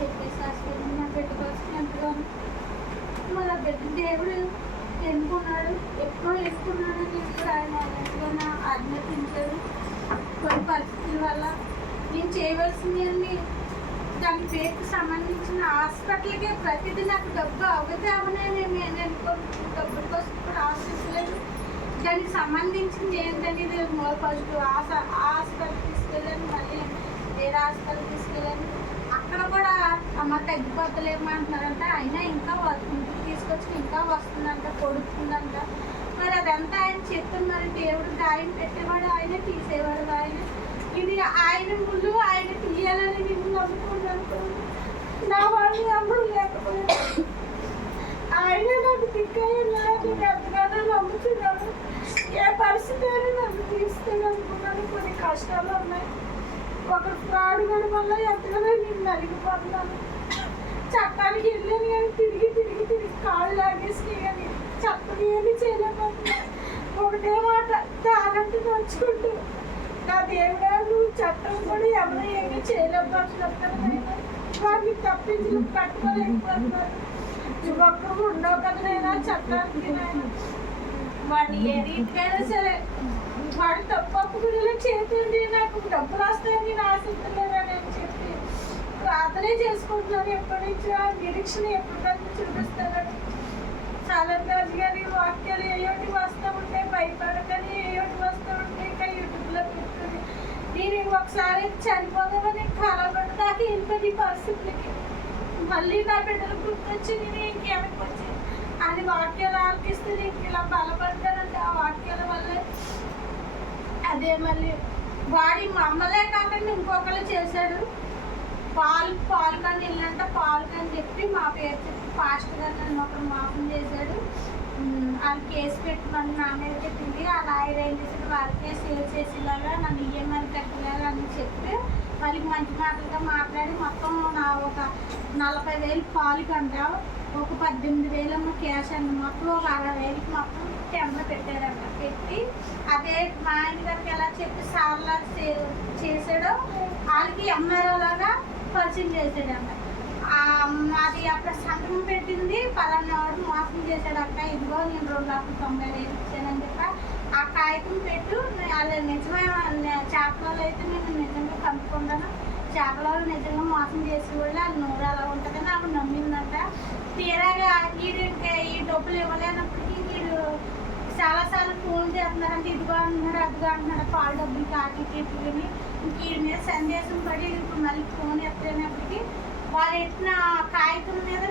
చెప్పేసి హాస్పిటల్ నా బిడ్డ కోసం ఎంతగానో మళ్ళీ బిడ్డ దేవుడు ఎన్నుకున్నాడు, ఎప్పుడో ఎన్నుకున్నాడని ఇప్పుడు ఆయన ఎంతగానో ఆజ్ఞాపించాడు. కొన్ని పరిస్థితుల వల్ల నేను చేయవలసినవన్నీ దాని పేరుకి సంబంధించిన హాస్పిటల్కే ప్రతిదీ నాకు డబ్బు అవతే అవనని నేను అనుకోను. డబ్బుల కోసం కూడా ఆశించలేదు. దానికి సంబంధించింది ఏంటనేది ఫస్ట్ హాస్పిటల్ తీసుకెళ్ళాను, మళ్ళీ వేరే హాస్పిటల్ తీసుకెళ్ళాను. అక్కడ కూడా అమ్మ తగ్గిపోతలేమో అంటున్నారంట. అయినా ఇంకా ఇంటికి తీసుకొచ్చి ఇంకా వస్తుందంట, కొడుతుందంట. మరి అదంతా ఆయన చెప్తుంది. మరి దేవుడు గాయం పెట్టేవాడు ఆయన, తీసేవాడు ఆయన. ఇది ఆయన ముందు ఆయన తీయాలని నేను నమ్ముకున్నాను. నా వాళ్ళు ఎవరు లేకపోతే ఆయన నాకు దిక్కయ్యేలా నేను ఎంతగానో నమ్ముతున్నాను. ఏ పరిస్థితి అయినా నన్ను తీస్తాను అనుకున్నాను. కొన్ని కష్టాలు ఉన్నాయి. ఒకరు ఫ్రాడ్ కూడా వల్ల ఎంతగానో నేను నలిగిపోతున్నాను. చట్టానికి వెళ్ళాను కానీ తిరిగి తిరిగి తిరిగి కాళ్ళు లాగేసి కానీ చట్టం ఏమీ చేయలేకపోతున్నాను. ఒకటే మాట తాగంటే నడుచుకుంటూ నా దేవుడా నువ్వు చట్టం కూడా ఎవరు ఏమీ చేయలేకపోతున్నాను. వాటిని తప్పించి కట్టుకోలేకపోతున్నారు. ఒక్కరు ఉండవు కదనైనా చట్టానికి వాడిని ఏ రీతికైనా సరే వాడి తప్పకుండా చేతండి, నాకు డబ్బులు వస్తాయని నేను ఆశించలేదని అని చెప్పి ప్రార్థనే చేసుకుంటున్నాను. ఎప్పటి నుంచి ఆ నిరీక్షణ ఎప్పటికీ చూపిస్తానని. చాలందాజు గారి వాక్యాలు ఏయోటి వస్తూ ఉంటే భయపడకని, ఏయోటి వస్తూ ఉంటే ఇంకా యూట్యూబ్లో పెట్టుకుని నేను ఒకసారి చనిపోదామని కలబడి దాకా ఇంతటి పరిస్థితులకి మళ్ళీ నా బిడ్డలు గుర్తొచ్చి నేను ఇంకేమకి వచ్చి అని వాక్యాలు ఆలకిస్తే నేను ఇలా బలపడతానంటే ఆ వాక్యాల వల్లే. అదే మళ్ళీ వాడి మమ్మలే కాకుండా ఇంకొకరు చేశాడు. పాలు కానీ వెళ్ళంట, పాలు కానీ చెప్పి మా పేరు చెప్పి ఫాస్ట్ గా నన్ను ఒకరు మాఫం చేశాడు. వాళ్ళు కేసు పెట్టుమని నా మీద చెప్పింది. ఆ లాయర్ ఏం చేశాడు, వాళ్ళకే సేవ్ చేసేలాగా నన్ను ఈఎంఐ కట్టేలాగా అని చెప్పి వాళ్ళకి మంచి మాటలుగా మాట్లాడి మొత్తం నా ఒక 40,000 పాలు కంట, ఒక 18,000 క్యాష్ అండి. మొత్తం ఒక 60,000కి మొత్తం టెండర్ పెట్టారంట. పెట్టి అదే మా ఆయన గారికి ఎలా చెప్పి సార్లా చేసాడో వాళ్ళకి ఎంఆర్ఓ లాగా పరిచయం చేసాడంట. అది అక్కడ సంతకం పెట్టింది పలానా వాడు మోసం చేశాడు అక్క, ఇదిగో నేను 2,90,000 ఇచ్చానని చెప్పి ఆ కాగితం పెట్టు. అది నిజమే, చేపలలో అయితే నేను నిజంగా కనుక్కుంటాను. చేపలలో నిజంగా మోసం చేసేవాళ్ళు అది నోరు అలా ఉంటుందని ఆవిడ నమ్మిందంట. తీరాగా ఈ డబ్బులు ఇవ్వలేనప్పటికీ వీడు చాలాసార్లు ఫోన్ చేస్తున్నారంటే ఇదిగో అంటున్నాడు, అదిగో అంటున్నాడు, పాలు డబ్బులు కాటికి ఎత్తుకుని ఇంక వీడి మీద సందేశం పడి ఇప్పుడు మళ్ళీ ఫోన్ ఎత్తలేనప్పటికీ వాళ్ళు ఎత్తిన కాగితం మీద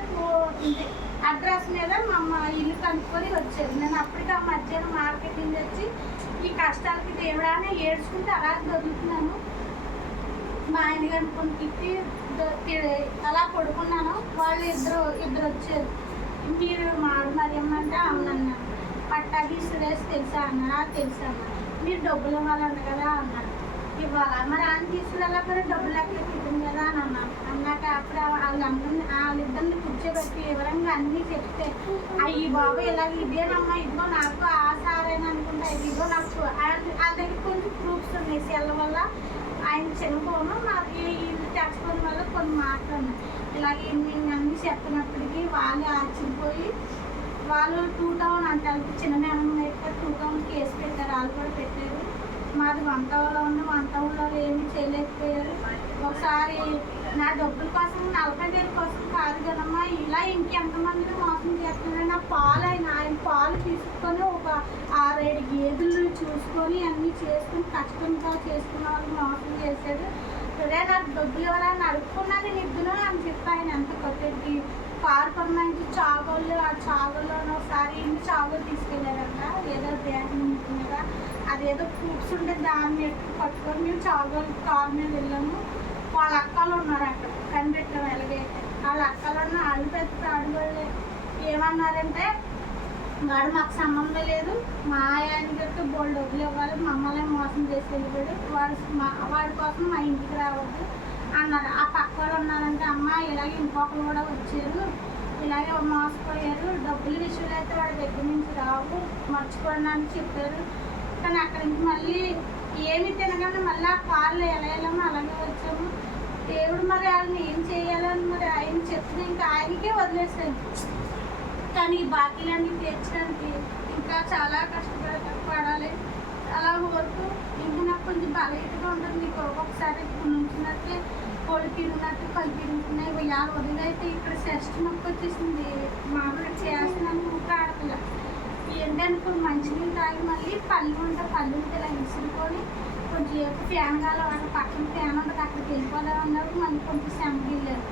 అడ్రస్ మీద మా ఇల్లు కనుక్కొని వచ్చారు. నేను అప్పటికి ఆ మధ్యాహ్నం మార్కెటింగ్ వచ్చి ఈ కష్టాలకి దేవుడానే ఏడ్చుకుంటే అలా దొరుకుతున్నాను. మా ఆయన కనుక్కొని తిట్టి అలా పడుకున్నాను. వాళ్ళు ఇద్దరు వచ్చారు. మీరు మరి ఏమంటే అవునన్నారు. పట్టాభి సురేష్ తెలుసా అన్నారా, తెలుసా అన్నారు. మీరు డబ్బులు ఇవ్వాలన్న కదా అన్నారు. ఇవ్వాలా మరి ఆయన తీసుకురాలా కూడా డబ్బులు ఎక్కడికి ఇవ్వం కదా అని అన్నాను. అన్నాక అప్పుడు వాళ్ళిద్దరిని కూర్చోబెట్టి వివరంగా అన్నీ చెప్తే అయ్యి బాబు ఇలా ఇదేనమ్మా, ఇదిగో నాకు ఆ సారైనా అనుకుంటా, ఇదిగో నాకు ఆ దగ్గర కొంచెం ప్రూఫ్స్ ఉన్నాయి. సెల్ల వల్ల ఆయన చిన్నపోను నాకు ఇల్లు తెచ్చుకోవడం వల్ల కొన్ని మాట్లాడినాయి. ఇలాగే నేను అన్నీ చెప్పినప్పటికీ వాళ్ళు ఆశ్చర్యపోయి వాళ్ళు 2,000 అంటారు. చిన్న మేనమ్మ అయితే 2,000 కేసు పెట్టారు. వాళ్ళు కూడా పెట్టారు. మాది 1,000 ఉంది, 1,000 ఏమీ చేయలేకపోయారు. ఒకసారి నా డబ్బుల కోసం 40,000 కోసం కాదు కదమ్మా, ఇలా ఇంకెంతమందిని మోసం చేస్తున్నాడు. నా పాలు ఆయన పాలు తీసుకొని ఒక 6-7 గేదెలు చూసుకొని అన్నీ చేసుకుని కష్టంగా చేసుకున్న వాళ్ళకి మోసం చేశాడు. సరే నాకు డబ్బులు ఇవ్వాలని అడుక్కున్నాను నేను ఇద్దును అని చెప్పి ఆయన ఎంత కొట్టేది కారు కొనడానికి చాగోళ్ళు, ఆ చాగోల్లో ఒకసారి ఇన్ని చాగోలు తీసుకెళ్ళారంట. ఏదో బ్యాంక్ మీద అదేదో ఫ్రూట్స్ ఉంటే దాన్ని పట్టుకొని మేము చాగోలు కారు మీద వెళ్ళాము. వాళ్ళ అక్కలు ఉన్నారు అక్కడ కనిపెట్టాము. ఎలాగైతే వాళ్ళ అక్కలు ఉన్న వాళ్ళు పెద్ద అడుగులే ఏమన్నారంటే వాడు మాకు సంబంధం లేదు, మా ఆయన గట్టు బోల్డ్ డబ్బులు ఇవ్వాలి, మమ్మల్ని మోసం చేసి వెళ్ళిపోయాడు, వాడి కోసం మా ఇంటికి రావద్దు అన్నారు. ఆ పక్క వాళ్ళు ఉన్నారంటే అమ్మ ఇలాగే ఇంకొకరు కూడా వచ్చారు, ఇలాగే మోసపోయారు, డబ్బుల విషయంలో అయితే వాడి దగ్గర నుంచి రావు, మర్చిపోండి అని చెప్పారు. కానీ అక్కడి నుంచి మళ్ళీ ఏమి తినగానే మళ్ళీ ఆ కార్లో ఎలా వెళ్ళామో అలాగే వచ్చాము. దేవుడు మరి వాళ్ళని ఏం చేయాలని మరి ఆయన చెప్తే ఇంకా ఆయనకే వదిలేసాను. కానీ ఈ బాకీలన్నీ తీర్చడానికి ఇంకా చాలా కష్టపడాలి. అలా వరకు ఇంకా నాకు కొంచెం బలహీనగా ఉంటుంది. నీకు ఒక్కొక్కసారి ఉంటున్నట్లే కోళ్ళు తిరిగినట్టు కళ్ళు తిరుగుతున్నాయి. ఇలా వదిలైతే ఇక్కడ చెస్ట్ నొప్పి వచ్చేసింది. మామూలుగా చేస్తున్నాను ఆడపిల్ల ఏంటనుకో మంచినీళ్ళు తాగి మళ్ళీ పళ్ళు ఇలా విసురుకొని కొంచెం ఫ్యాన్ కాలం అక్కడ పక్కన ఫ్యాన్ ఉంటుంది అక్కడికి వెళ్ళిపోదాం అన్నప్పుడు మళ్ళీ కొంచెం శ్రమకి వెళ్ళారు.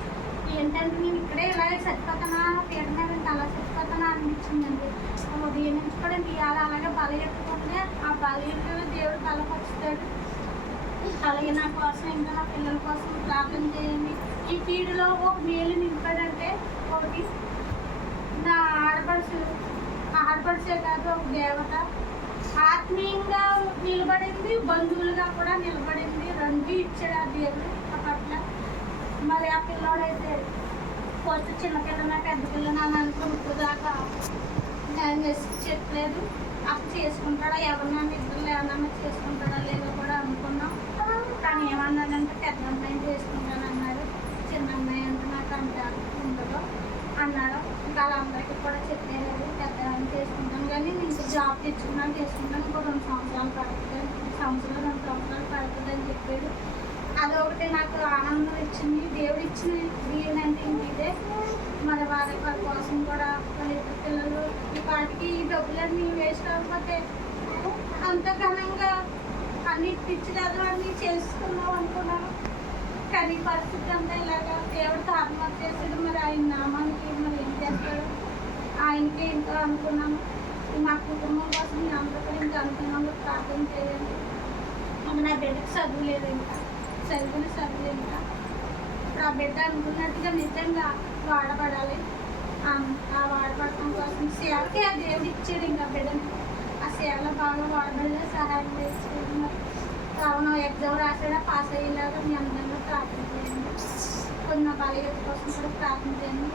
ఏంటంటే నేను ఇక్కడే ఇలాగే చచ్చిపోతానా పీట మీద ఇంకా అలా చచ్చిపోతానా అనిపించిందండి. ఉదయం నుంచి కూడా ఇవాళ అలాగే బల ఎత్తుకుంటే ఆ బల ఎత్తుకుని దేవుడు బలపరుస్తాడు. అలాగే నా కోసం ఇంకా నా పిల్లల కోసం ప్రార్థన చేయండి. ఈ పీడులో ఒక మేలు నింపాడంటే ఒకటి నా ఆడపడిచే కాదు ఒక దేవత ఆత్మీయంగా నిలబడింది, బంధువులుగా కూడా నిలబడింది. రెండు ఇచ్చాడు ఆ దేవుడు ఆ పట్ల. మరి ఆ పిల్లోడైతే ఫస్ట్ చిన్న పిల్లన పెద్ద పిల్లన అని అనుకుని ఇప్పుడు దాకా నేను చెప్పలేదు. అప్పుడు చేసుకుంటాడా ఎవరినైనా ఇద్దరు ఏమన్నా చేసుకుంటాడా లేదో కూడా అనుకున్నాం. కానీ ఏమన్నాడంటే పెద్ద అమ్మాయిని చేసుకుంటాను అన్నాడు. చిన్న అమ్మాయి అంటే నాకు అంత ఉండదు అన్నాడు. ఇంకా వాళ్ళందరికీ కూడా చెప్పలేదు పెద్ద చేసుకుంటాను కానీ నేను జాబ్ తెచ్చుకున్నాను చేసుకుంటాను. ఇంకో 2 సంవత్సరాలు పడుతుంది, 2 సంవత్సరాలు పడుతుంది అని చెప్పాడు. అదొకటి నాకు ఆనందం ఇచ్చింది. దేవుడు ఇచ్చిన దీవెనంటే ఇదే. మరి వారి కోసం కూడా వాళ్ళ ఇద్దరు పిల్లలు ఈ వాటికి ఈ డబ్బులన్నీ వేస్ట్ అవ్వకపోతే అంత ఘనంగా అన్ని పిచ్చిదాలు అన్నీ చేసుకున్నాం అనుకున్నాను. కానీ పరిస్థితి అంతా ఇలాగా దేవుడు ఆత్మహత్య చేసాడు. మరి ఆయన నామానికి మరి ఏం చేస్తాడు ఆయనకే ఇంకా అనుకున్నాను. మా కుటుంబం కోసం మీ అందరూ కూడా ఇంకా అనుకున్నాము ప్రార్థన చేయండి. మరి నా బిడ్డకు చదువు లేదు, ఇంకా చదువు ఇంకా ఇప్పుడు ఆ బిడ్డ అనుకున్నట్టుగా నిజంగా వాడబడాలి. ఆ వాడపడటం కోసం సేవకి ఆ దేవుడు ఇచ్చాడు. ఇంకా బిడ్డని ఆ సేవలో బాగా వాడబడే సహాయం చేసేది. మరి కావున ఎగ్జామ్ రాసాడా పాస్ అయ్యేలాగా మీ అందరిలో ప్రార్థన చేయండి. కొన్ని బలహీనత కోసం కూడా ప్రార్థన చేయండి.